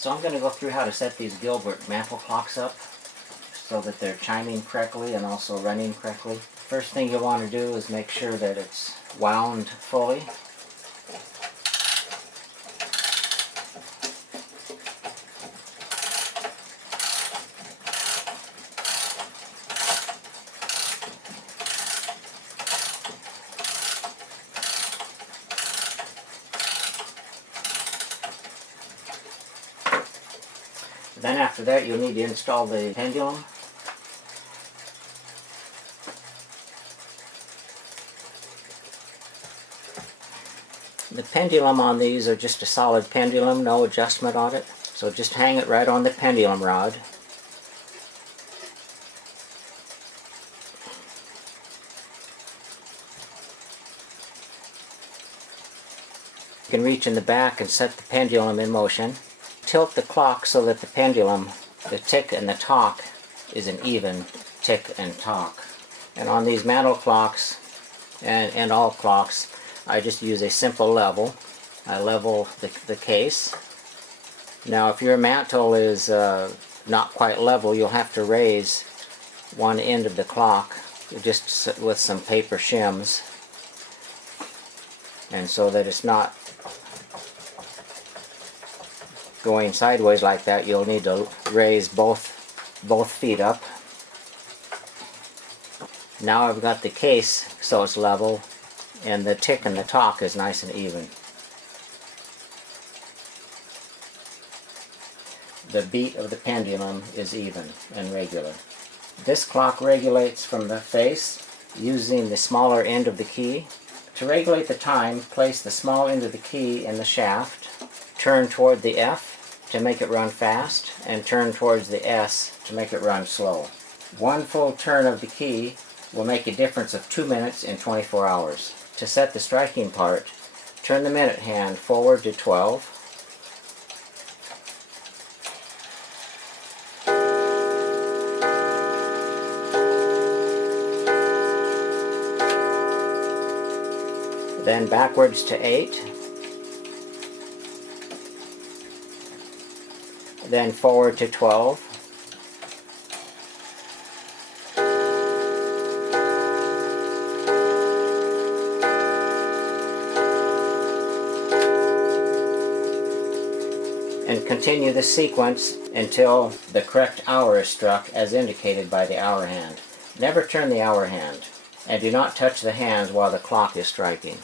So I'm going to go through how to set these Gilbert Mantel clocks up so that they're chiming correctly and also running correctly. First thing you'll want to do is make sure that it's wound fully. Then after that you'll need to install the pendulum. The pendulum on these are just a solid pendulum, no adjustment on it. So just hang it right on the pendulum rod. You can reach in the back and set the pendulum in motion. Tilt the clock so that the pendulum, the tick and the talk, is an even tick and talk. And on these mantel clocks and all clocks, I just use a simple level. I level the case. Now if your mantel is not quite level, you'll have to raise one end of the clock just with some paper shims, and so that it's not going sideways like that, you'll need to raise both feet up. Now I've got the case so it's level, and the tick and the talk is nice and even. The beat of the pendulum is even and regular. This clock regulates from the face using the smaller end of the key. To regulate the time, place the small end of the key in the shaft, turn toward the F to make it run fast, and turn towards the S to make it run slow. One full turn of the key will make a difference of 2 minutes in 24 hours. To set the striking part, turn the minute hand forward to 12. Then backwards to 8. Then forward to 12. And continue the sequence until the correct hour is struck as indicated by the hour hand. Never turn the hour hand, and do not touch the hands while the clock is striking.